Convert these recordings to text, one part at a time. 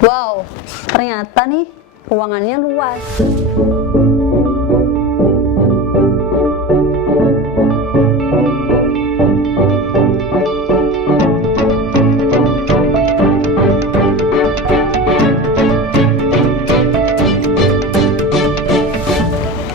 Wow, ternyata nih ruangannya luas.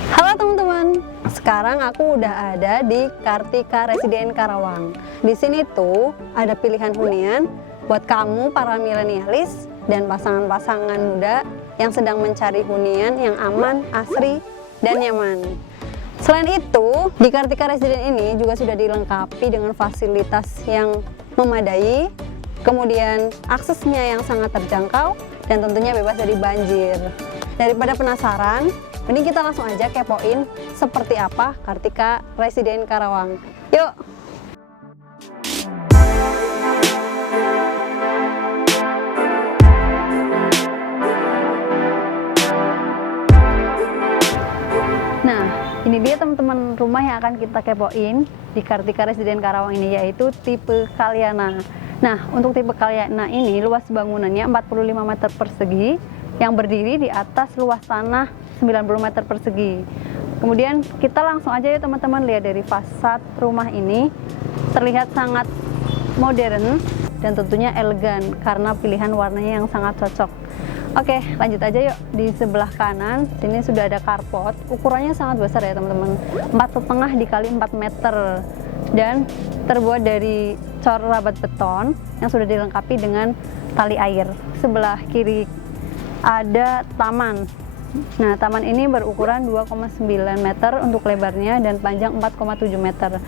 Halo teman-teman, sekarang aku udah ada di Kartika Residen Karawang. Di sini tuh ada pilihan hunian buat kamu para milenialis dan pasangan-pasangan muda yang sedang mencari hunian yang aman, asri, dan nyaman. Selain itu, di Kartika Residen ini juga sudah dilengkapi dengan fasilitas yang memadai, kemudian aksesnya yang sangat terjangkau, dan tentunya bebas dari banjir. Daripada penasaran, mending kita langsung aja kepoin seperti apa Kartika Residen Karawang. Yuk! Nah, ini dia teman-teman rumah yang akan kita kepoin di Kartika Residen Karawang ini, yaitu tipe Kalyana. Nah, untuk tipe Kalyana ini luas bangunannya 45 meter persegi yang berdiri di atas luas tanah 90 meter persegi. Kemudian kita langsung aja ya teman-teman lihat dari fasad rumah ini, terlihat sangat modern dan tentunya elegan karena pilihan warnanya yang sangat cocok. Oke, lanjut aja yuk. Di sebelah kanan sini sudah ada carport, ukurannya sangat besar ya teman-teman, 4,5 dikali 4 meter dan terbuat dari cor rabat beton yang sudah dilengkapi dengan tali air. Sebelah kiri ada taman. Nah, taman ini berukuran 2,9 meter untuk lebarnya dan panjang 4,7 meter.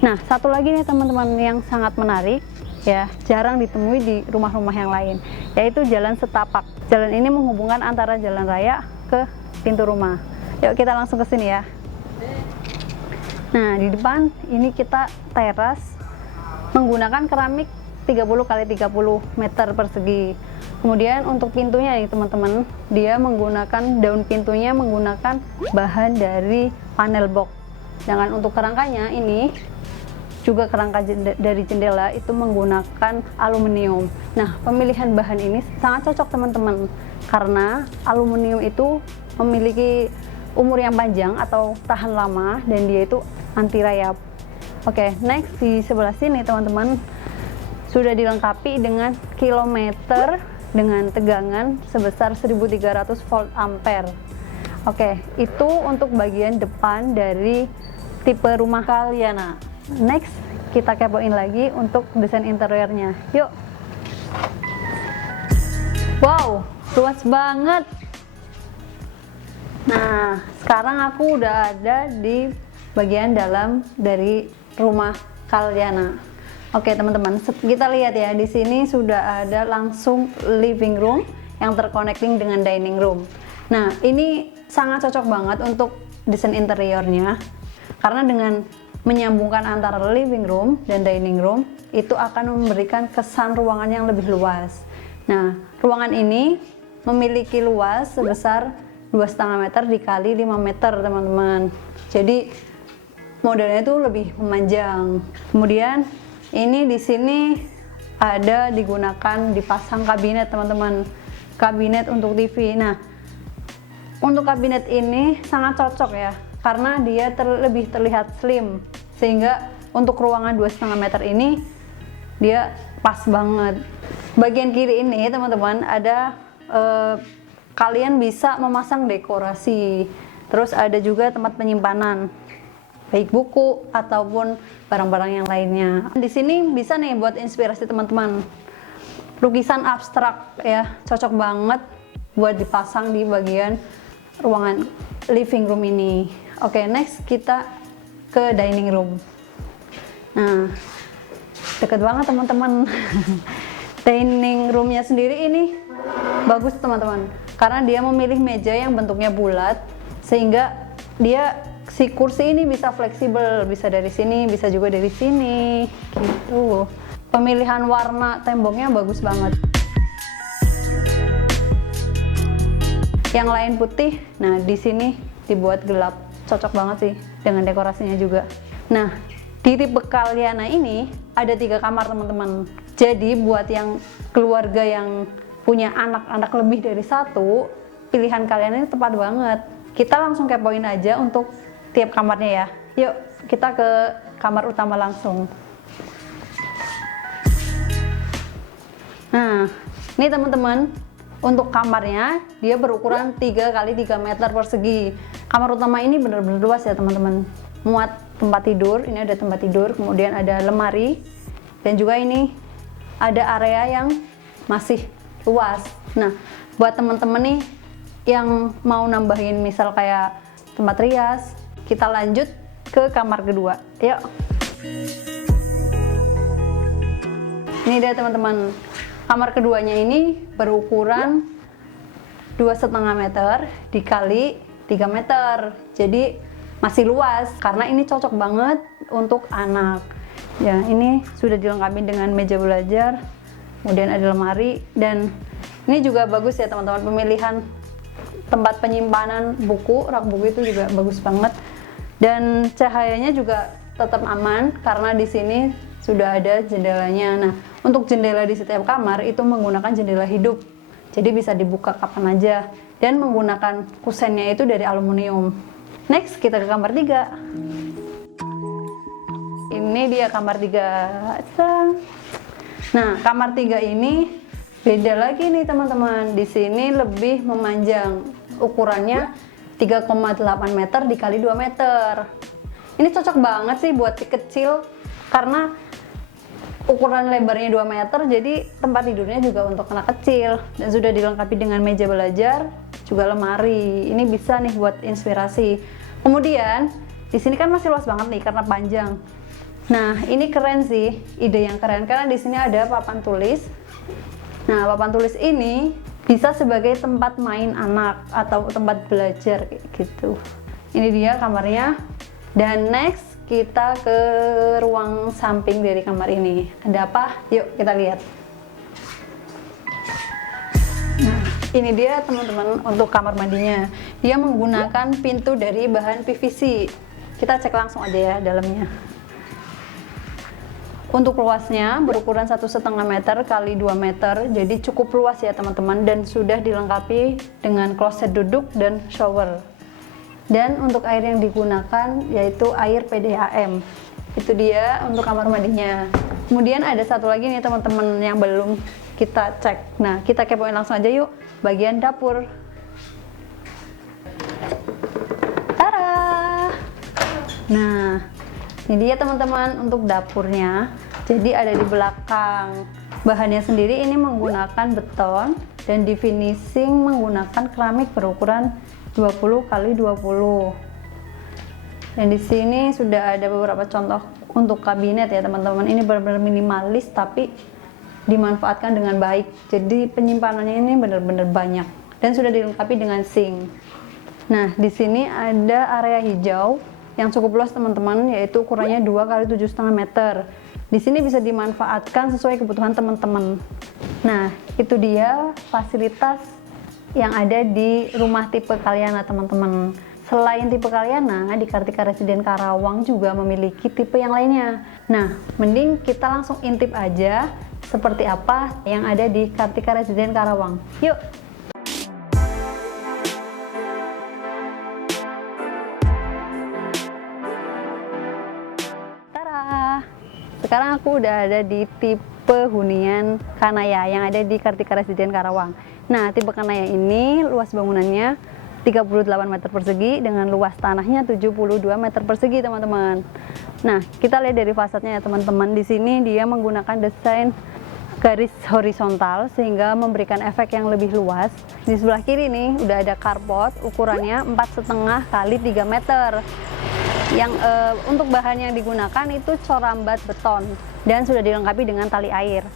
Nah, satu lagi nih teman-teman yang sangat menarik, ya, jarang ditemui di rumah-rumah yang lain, yaitu jalan setapak. Jalan ini menghubungkan antara jalan raya ke pintu rumah. Yuk kita langsung ke sini ya. Nah, di depan ini kita teras menggunakan keramik 30 kali 30 meter persegi. Kemudian untuk pintunya nih teman-teman, dia menggunakan daun pintunya menggunakan bahan dari panel box. Sedangkan untuk kerangkanya ini juga kerangka dari jendela itu menggunakan aluminium. Nah, pemilihan bahan ini sangat cocok teman-teman karena aluminium itu memiliki umur yang panjang atau tahan lama dan dia itu anti rayap. Oke, next di sebelah sini teman-teman sudah dilengkapi dengan kilometer dengan tegangan sebesar 1300 volt ampere. Oke, itu untuk bagian depan dari tipe rumah Kalyana. Next, kita kepoin lagi untuk desain interiornya. Yuk. Wow, luas banget. Nah, sekarang aku udah ada di bagian dalam dari rumah Kalyana. Oke, teman-teman, kita lihat ya, di sini sudah ada langsung living room yang terconnecting dengan dining room. Nah, ini sangat cocok banget untuk desain interiornya karena dengan menyambungkan antara living room dan dining room itu akan memberikan kesan ruangan yang lebih luas. Nah, ruangan ini memiliki luas sebesar 2,5 meter dikali 5 meter teman-teman. Jadi modelnya itu lebih memanjang. Kemudian ini di sini ada digunakan dipasang kabinet teman-teman, kabinet untuk TV. Nah, untuk kabinet ini sangat cocok ya karena dia lebih terlihat slim, sehingga untuk ruangan 2,5 meter ini dia pas banget. Bagian kiri ini teman-teman ada kalian bisa memasang dekorasi, terus ada juga tempat penyimpanan baik buku ataupun barang-barang yang lainnya. Di sini bisa nih buat inspirasi teman-teman, lukisan abstrak ya, cocok banget buat dipasang di bagian ruangan living room ini. Oke, next kita ke dining room. Nah, deket banget teman-teman. Dining roomnya sendiri ini bagus teman-teman karena dia memilih meja yang bentuknya bulat, sehingga si kursi ini bisa fleksibel, bisa dari sini, bisa juga dari sini gitu. Pemilihan warna temboknya bagus banget. Yang lain putih, nah di sini dibuat gelap, cocok banget sih dengan dekorasinya juga. Nah, di tipe Kalyana ini ada 3 kamar teman-teman. Jadi buat yang keluarga yang punya anak-anak lebih dari satu, pilihan kalian ini tepat banget. Kita langsung kepoin aja untuk tiap kamarnya ya. Yuk, kita ke kamar utama langsung. Nah, ini teman-teman, untuk kamarnya dia berukuran 3 kali 3 meter persegi. Kamar utama ini bener-bener luas ya teman-teman. Muat tempat tidur, ini ada tempat tidur, kemudian ada lemari, dan juga ini ada area yang masih luas. Nah, buat teman-teman nih yang mau nambahin misal kayak tempat rias, kita lanjut ke kamar kedua. Yuk. Ini dia teman-teman. Kamar keduanya ini berukuran 2,5 meter dikali 3 meter. Jadi masih luas karena ini cocok banget untuk anak. Ya, ini sudah dilengkapi dengan meja belajar, kemudian ada lemari, dan ini juga bagus ya teman-teman, pemilihan tempat penyimpanan buku, rak buku itu juga bagus banget. Dan cahayanya juga tetap aman karena di sini sudah ada jendelanya. Nah, untuk jendela di setiap kamar itu menggunakan jendela hidup, jadi bisa dibuka kapan aja, dan menggunakan kusennya itu dari aluminium. Next, kita ke kamar 3. Ini dia kamar 3. Nah, kamar 3 ini beda lagi nih teman-teman. Di sini lebih memanjang, ukurannya 3,8 meter dikali 2 meter. Ini cocok banget sih buat si kecil karena ukuran lebarnya 2 meter, jadi tempat tidurnya juga untuk anak kecil, dan sudah dilengkapi dengan meja belajar, juga lemari. Ini bisa nih buat inspirasi. Kemudian di sini kan masih luas banget nih karena panjang. Nah, ini keren sih, ide yang keren karena di sini ada papan tulis. Nah, papan tulis ini bisa sebagai tempat main anak atau tempat belajar kayak gitu. Ini dia kamarnya. Dan next, kita ke ruang samping dari kamar ini. Ada apa? Yuk kita lihat. Nah, ini dia teman-teman untuk kamar mandinya. Dia menggunakan pintu dari bahan PVC. Kita cek langsung aja ya dalamnya. Untuk luasnya berukuran 1,5 meter kali 2 meter, jadi cukup luas ya teman-teman, dan sudah dilengkapi dengan kloset duduk dan shower. Dan untuk air yang digunakan yaitu air PDAM. Itu dia untuk kamar mandinya. Kemudian ada satu lagi nih teman-teman yang belum kita cek. Nah, kita kepoin langsung aja yuk, bagian dapur. Tara! Nah, ini dia teman-teman untuk dapurnya. Jadi ada di belakang. Bahannya sendiri ini menggunakan beton dan di finishing menggunakan keramik berukuran 20 kali 20. Dan di sini sudah ada beberapa contoh untuk kabinet ya teman-teman. Ini benar-benar minimalis tapi dimanfaatkan dengan baik. Jadi penyimpanannya ini benar-benar banyak dan sudah dilengkapi dengan sink. Nah, di sini ada area hijau yang cukup luas teman-teman, yaitu ukurannya 2 kali 7,5 meter. Di sini bisa dimanfaatkan sesuai kebutuhan teman-teman. Nah, itu dia fasilitas yang ada di rumah tipe Kalyana teman-teman. Selain tipe Kalyana, di Kartika Residen Karawang juga memiliki tipe yang lainnya. Nah, mending kita langsung intip aja seperti apa yang ada di Kartika Residen Karawang. Yuk! Tara! Sekarang aku udah ada di tipe hunian Kanaya yang ada di Kartika Residen Karawang. Nah, tipe Kanaya ini luas bangunannya 38 meter persegi dengan luas tanahnya 72 meter persegi, teman-teman. Nah, kita lihat dari fasadnya ya, teman-teman. Di sini dia menggunakan desain garis horizontal sehingga memberikan efek yang lebih luas. Di sebelah kiri nih udah ada carport ukurannya 4,5 kali 3 meter. Yang untuk bahan yang digunakan itu corambat beton dan sudah dilengkapi dengan tali air.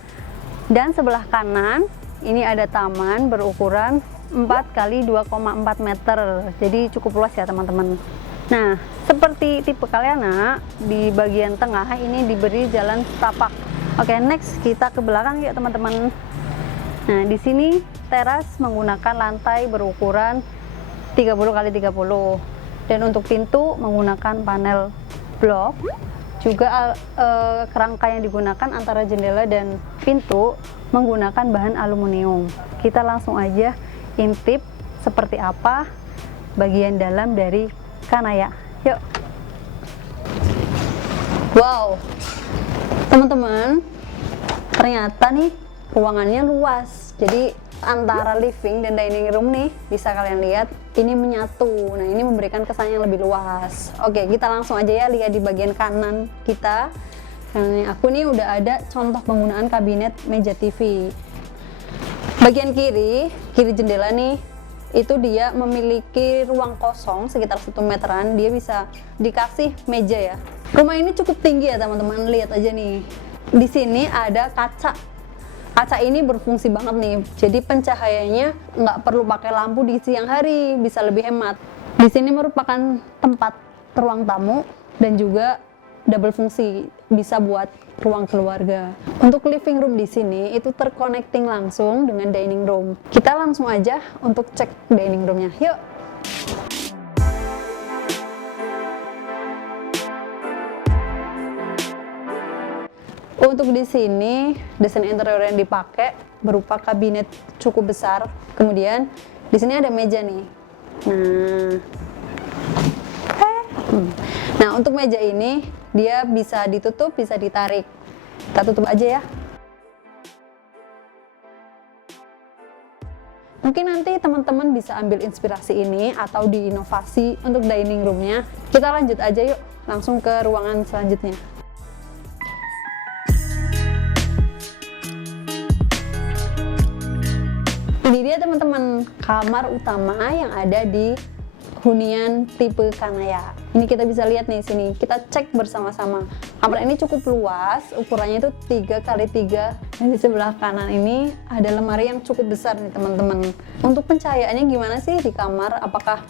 Dan sebelah kanan ini ada taman berukuran 4 kali 2,4 meter, jadi cukup luas ya teman-teman. Nah, seperti tipe Kalyana, di bagian tengah ini diberi jalan setapak. Oke, next kita ke belakang ya teman-teman. Nah, di sini teras menggunakan lantai berukuran 30 kali 30, dan untuk pintu menggunakan panel blok, Juga kerangka yang digunakan antara jendela dan pintu menggunakan bahan aluminium. Kita langsung aja intip seperti apa bagian dalam dari Kanaya. Yuk. Wow, teman-teman, ternyata nih ruangannya luas. Jadi antara living dan dining room nih bisa kalian lihat ini menyatu. Nah, ini memberikan kesan yang lebih luas. Oke, kita langsung aja ya lihat di bagian kanan kita. Nah, aku nih udah ada contoh penggunaan kabinet meja TV. Bagian kiri jendela nih, itu dia memiliki ruang kosong sekitar 1 meteran. Dia bisa dikasih meja ya. Rumah ini cukup tinggi ya teman-teman, lihat aja nih. Di sini ada kaca. Kaca ini berfungsi banget nih. Jadi pencahayaannya nggak perlu pakai lampu di siang hari, bisa lebih hemat. Di sini merupakan tempat ruang tamu dan juga double fungsi, bisa buat ruang keluarga. Untuk living room di sini itu terconnecting langsung dengan dining room. Kita langsung aja untuk cek dining roomnya. Yuk. Untuk di sini desain interior yang dipakai berupa kabinet cukup besar. Kemudian di sini ada meja nih. Nah, untuk meja ini dia bisa ditutup, bisa ditarik. Kita tutup aja ya. Mungkin nanti teman-teman bisa ambil inspirasi ini atau diinovasi untuk dining roomnya. Kita lanjut aja yuk, langsung ke ruangan selanjutnya. Ini dia teman-teman, kamar utama yang ada di hunian tipe Kanaya. Ini kita bisa lihat nih sini. Kita cek bersama-sama. Kamar ini cukup luas, ukurannya itu 3x3. Dan di sebelah kanan ini ada lemari yang cukup besar nih teman-teman. Untuk pencahayaannya gimana sih di kamar? Apakah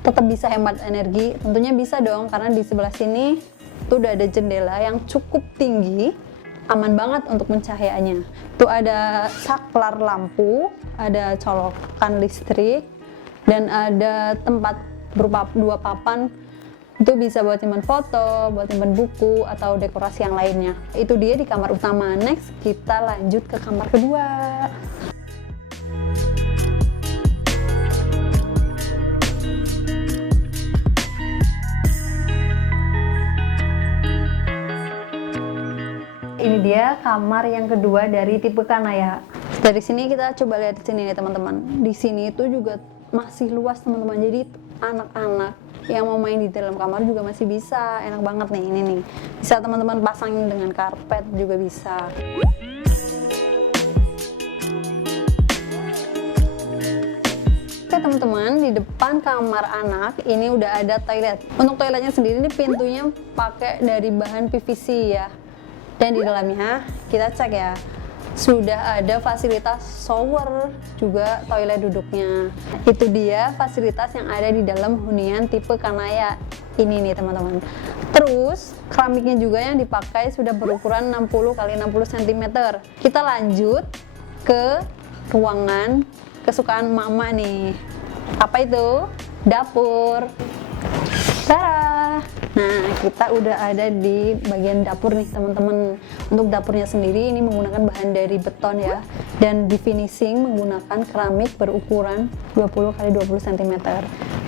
tetap bisa hemat energi? Tentunya bisa dong, karena di sebelah sini tuh udah ada jendela yang cukup tinggi. Aman banget untuk pencahayaannya. Tuh ada saklar lampu, ada colokan listrik, dan ada tempat berupa 2 papan. Itu bisa buat simpan foto, buat simpan buku, atau dekorasi yang lainnya. Itu dia di kamar utama. Next, kita lanjut ke kamar kedua. Ini dia kamar yang kedua dari tipe Kanaya. Dari sini kita coba lihat di sini nih teman-teman. Di sini itu juga masih luas teman-teman. Jadi anak-anak yang mau main di dalam kamar juga masih bisa. Enak banget nih ini nih. Bisa teman-teman pasangin dengan karpet juga bisa. Oke teman-teman, di depan kamar anak ini udah ada toilet. Untuk toiletnya sendiri ini pintunya pakai dari bahan PVC ya. Dan di dalamnya kita cek ya, sudah ada fasilitas shower, juga toilet duduknya. Itu dia fasilitas yang ada di dalam hunian tipe Kanaya ini nih teman-teman. Terus keramiknya juga yang dipakai sudah berukuran 60 x 60 cm. Kita lanjut ke ruangan kesukaan mama nih. Apa itu? Dapur. Tara. Nah, kita udah ada di bagian dapur nih teman-teman. Untuk dapurnya sendiri ini menggunakan bahan dari beton ya, dan di finishing menggunakan keramik berukuran 20 x 20 cm.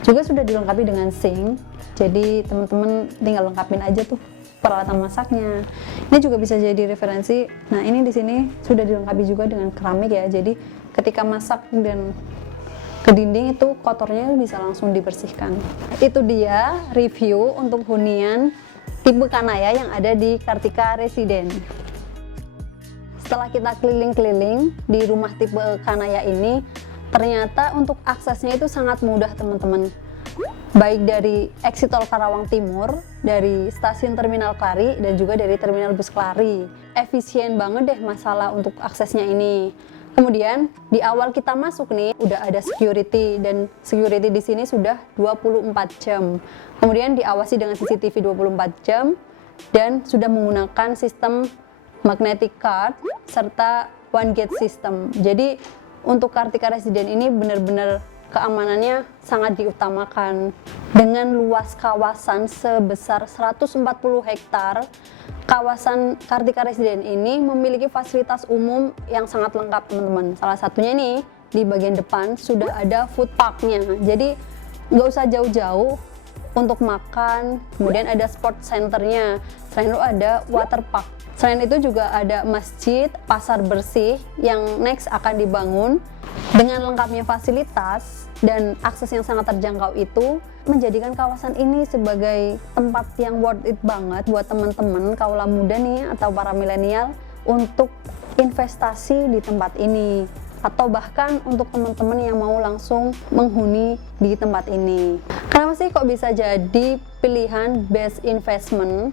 Juga sudah dilengkapi dengan sink. Jadi teman-teman tinggal lengkapin aja tuh peralatan masaknya. Ini juga bisa jadi referensi. Nah, ini di sini sudah dilengkapi juga dengan keramik ya. Jadi ketika masak dan ke dinding itu kotornya bisa langsung dibersihkan. Itu dia review untuk hunian tipe Kanaya yang ada di Kartika Residen. Setelah kita keliling-keliling di rumah tipe Kanaya ini, ternyata untuk aksesnya itu sangat mudah teman-teman. Baik dari exit tol Karawang Timur, dari stasiun Terminal Klari, dan juga dari Terminal Bus Klari. Efisien banget deh masalah untuk aksesnya ini. Kemudian di awal kita masuk nih udah ada security, dan security di sini sudah 24 jam. Kemudian diawasi dengan CCTV 24 jam dan sudah menggunakan sistem magnetic card serta one gate system. Jadi untuk Kartika Residen ini benar-benar keamanannya sangat diutamakan. Dengan luas kawasan sebesar 140 hektar, kawasan Kartika Residen ini memiliki fasilitas umum yang sangat lengkap, teman-teman. Salah satunya nih, di bagian depan sudah ada food parknya, jadi nggak usah jauh-jauh untuk makan. Kemudian ada sport centernya, selain itu ada water park. Selain itu juga ada masjid, pasar bersih yang next akan dibangun. Dengan lengkapnya fasilitas dan akses yang sangat terjangkau itu menjadikan kawasan ini sebagai tempat yang worth it banget buat teman-teman kaula muda nih atau para milenial untuk investasi di tempat ini, atau bahkan untuk teman-teman yang mau langsung menghuni di tempat ini. Kenapa sih kok bisa jadi pilihan best investment?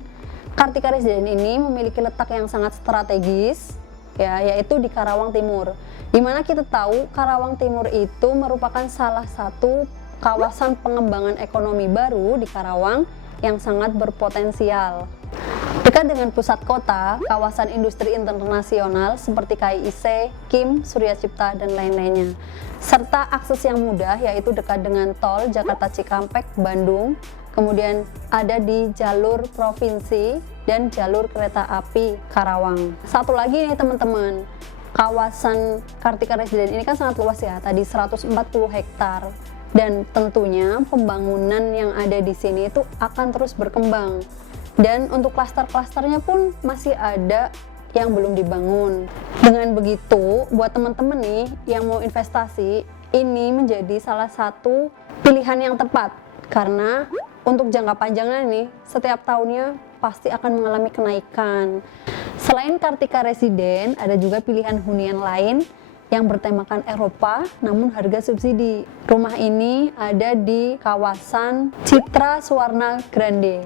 Kartika Residen ini memiliki letak yang sangat strategis, ya, yaitu di Karawang Timur. Dimana kita tahu Karawang Timur itu merupakan salah satu kawasan pengembangan ekonomi baru di Karawang yang sangat berpotensial. Dekat dengan pusat kota, kawasan industri internasional seperti KIIC, KIM, Surya Cipta, dan lain-lainnya. Serta akses yang mudah, yaitu dekat dengan tol Jakarta Cikampek, Bandung, kemudian ada di jalur provinsi dan jalur kereta api Karawang. Satu lagi nih teman-teman, kawasan Kartika Residen ini kan sangat luas ya, tadi 140 hektar. Dan tentunya pembangunan yang ada di sini itu akan terus berkembang. Dan untuk klaster-klasternya pun masih ada yang belum dibangun. Dengan begitu, buat teman-teman nih yang mau investasi, ini menjadi salah satu pilihan yang tepat. Karena untuk jangka panjangnya nih, setiap tahunnya pasti akan mengalami kenaikan. Selain Kartika Residen, ada juga pilihan hunian lain yang bertemakan Eropa, namun harga subsidi. Rumah ini ada di kawasan Citra Suwarna Grande.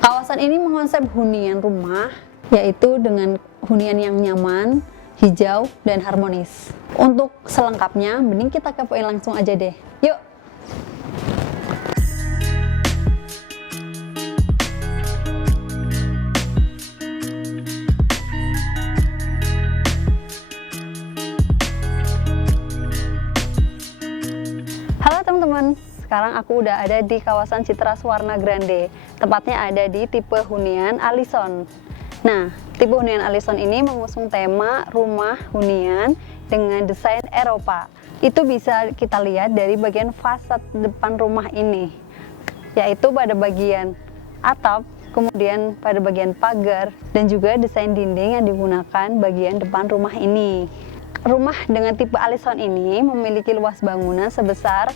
Kawasan ini mengonsep hunian rumah, yaitu dengan hunian yang nyaman, hijau, dan harmonis. Untuk selengkapnya, mending kita kepoin langsung aja deh. Yuk! Halo teman-teman, sekarang aku udah ada di kawasan Citra Suwarna Grande. Tepatnya ada di tipe hunian Allison. Nah, tipe hunian Allison ini mengusung tema rumah hunian dengan desain Eropa. Itu bisa kita lihat dari bagian fasad depan rumah ini, yaitu pada bagian atap, kemudian pada bagian pagar, dan juga desain dinding yang digunakan bagian depan rumah ini. Rumah dengan tipe Allison ini memiliki luas bangunan sebesar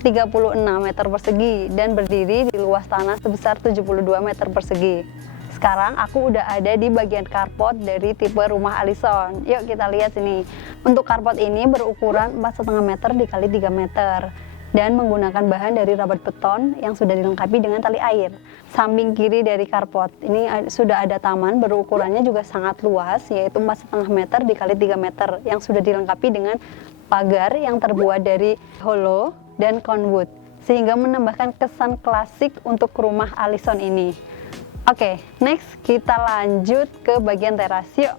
36 meter persegi dan berdiri di luas tanah sebesar 72 meter persegi. Sekarang aku udah ada di bagian carport dari tipe rumah Allison. Yuk kita lihat sini. Untuk carport ini berukuran 4,5 meter dikali 3 meter dan menggunakan bahan dari rabat beton yang sudah dilengkapi dengan tali air. Samping kiri dari carport ini sudah ada taman berukurannya juga sangat luas, yaitu 4,5 meter dikali 3 meter yang sudah dilengkapi dengan pagar yang terbuat dari hollow dan conwood, sehingga menambahkan kesan klasik untuk rumah Allison ini. Oke, next kita lanjut ke bagian teras. Yuk.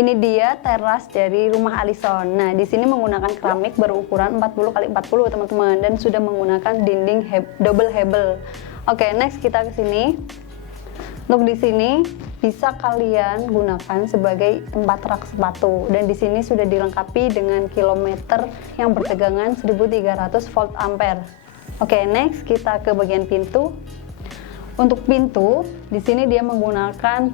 Ini dia teras dari rumah Allison. Nah, di sini menggunakan keramik berukuran 40 x 40 teman-teman, dan sudah menggunakan dinding double hebel. Oke, next kita ke sini. Untuk di sini bisa kalian gunakan sebagai tempat rak sepatu, dan di sini sudah dilengkapi dengan kilometer yang bertegangan 1300 volt ampere. Oke, next kita ke bagian pintu. Untuk pintu, di sini dia menggunakan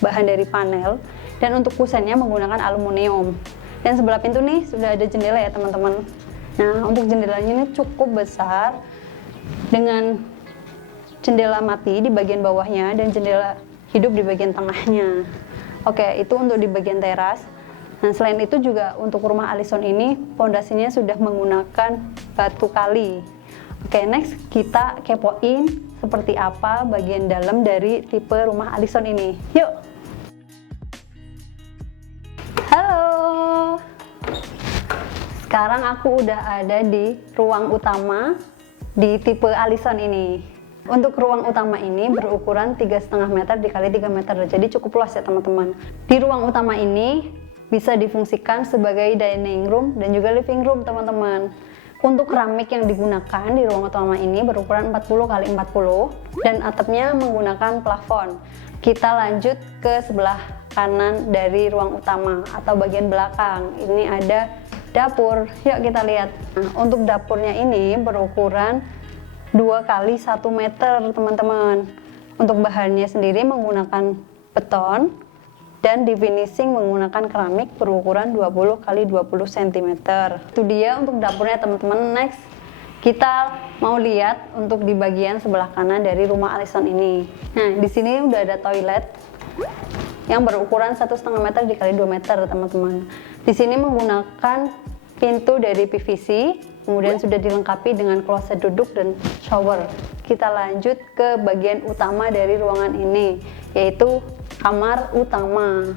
bahan dari panel, dan untuk kusennya menggunakan aluminium. Dan sebelah pintu nih sudah ada jendela ya teman-teman. Nah, untuk jendelanya ini cukup besar dengan jendela mati di bagian bawahnya dan jendela hidup di bagian tengahnya. Oke, itu untuk di bagian teras. Nah, selain itu juga untuk rumah Allison ini pondasinya sudah menggunakan batu kali. Oke, next kita kepoin seperti apa bagian dalam dari tipe rumah Allison ini. Yuk! Halo! Sekarang aku udah ada di ruang utama di tipe Allison ini. Untuk ruang utama ini berukuran 3,5 meter dikali 3 meter, jadi cukup luas ya teman-teman. Di ruang utama ini bisa difungsikan sebagai dining room dan juga living room teman-teman. Untuk keramik yang digunakan di ruang utama ini berukuran 40 x 40 dan atapnya menggunakan plafon. Kita lanjut ke sebelah kanan dari ruang utama atau bagian belakang. Ini ada dapur, yuk kita lihat. Nah, untuk dapurnya ini berukuran 2 x 1 meter teman-teman. Untuk bahannya sendiri menggunakan beton dan di finishing menggunakan keramik berukuran 20 x 20 cm. Itu dia untuk dapurnya teman-teman. Next, kita mau lihat untuk di bagian sebelah kanan dari rumah Allison ini. Nah, di sini udah ada toilet yang berukuran 1,5 meter x 2 meter teman-teman. Di sini menggunakan pintu dari PVC, kemudian sudah dilengkapi dengan kloset duduk dan shower. Kita lanjut ke bagian utama dari ruangan ini, yaitu kamar utama.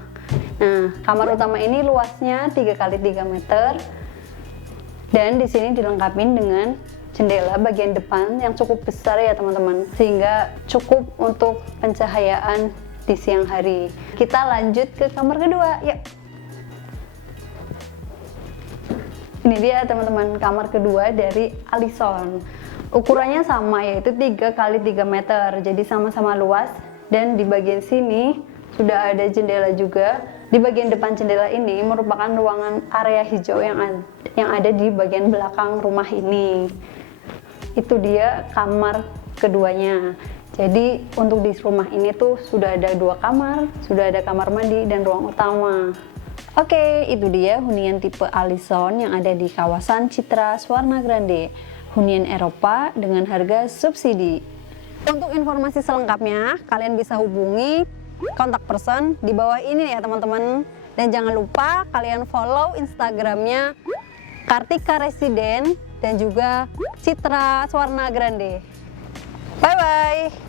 Nah, kamar utama ini luasnya 3 x 3 meter dan di sini dilengkapi dengan jendela bagian depan yang cukup besar ya teman-teman, sehingga cukup untuk pencahayaan di siang hari. Kita lanjut ke kamar kedua, yuk. Ini dia teman-teman, kamar kedua dari Allison. Ukurannya sama, yaitu 3 x 3 meter, jadi sama-sama luas. Dan di bagian sini sudah ada jendela juga. Di bagian depan jendela ini merupakan ruangan area hijau yang ada di bagian belakang rumah ini. Itu dia kamar keduanya. Jadi untuk di rumah ini tuh sudah ada 2 kamar, sudah ada kamar mandi dan ruang utama. Oke, itu dia hunian tipe Allison yang ada di kawasan Citra Swarna Grande, hunian Eropa dengan harga subsidi. Untuk informasi selengkapnya, kalian bisa hubungi kontak person di bawah ini ya teman-teman. Dan jangan lupa kalian follow Instagramnya Kartika Residen dan juga Citra Swarna Grande. Bye-bye!